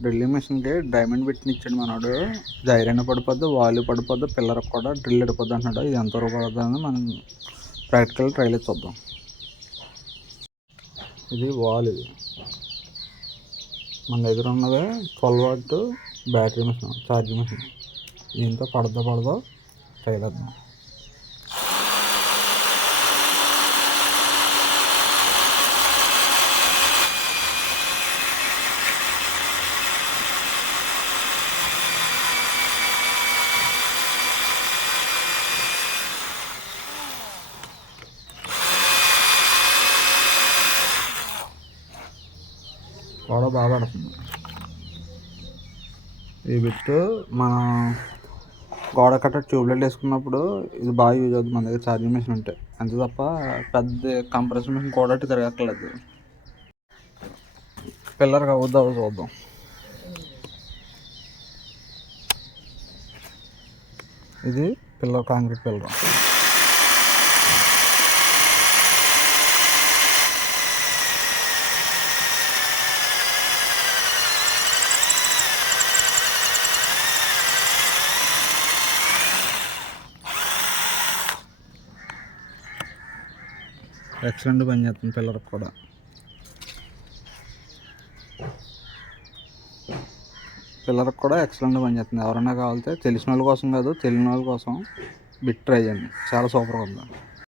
Drilling మిషన్కి diamond బిట్ని ఇచ్చాడు మనోడు. ఇది ఐరన్ పడిపోద్ది, వాల్యూ పడిపోద్ది, పిల్లర్కి కూడా డ్రిల్ పడిపోద్ది అంటున్నాడు. ఇది ఎంతవరకు పడుతుందని మనం ప్రాక్టికల్ ట్రైల్ చూద్దాం. ఇది వాల్. ఇది మన దగ్గర ఉన్నది 12 watt battery machine, charging machine. దీంతో పడదో ట్రైల్ వేద్దాం. కూడా బాగా పడుతుంది. ఈ బిట్టు మనం గోడ కట్ట ట్యూబ్లైట్ వేసుకున్నప్పుడు ఇది బాగా యూజ్ అవుతుంది మన దగ్గర ఛార్జింగ్ మిషన్ ఉంటే. అంతే తప్ప పెద్ద కంప్రెసర్ మిషన్ కూడా తిరగక్కర్లేదు. పిల్లర్కి అవుద్దా చూద్దాం. ఇది పిల్లర్, కాంక్రీట్ పిల్లర్. ఎక్సలెంట్ పని చేస్తుంది పిల్లర్కి కూడా. పిల్లర్కి కూడా ఎక్సలెంట్ పని చేస్తుంది. ఎవరైనా కావాలితే తెలిసిన వాళ్ళ కోసం కాదు, తెలియని వాళ్ళ కోసం బిట్ ట్రై చేయండి. చాలా సూపర్గా ఉంది.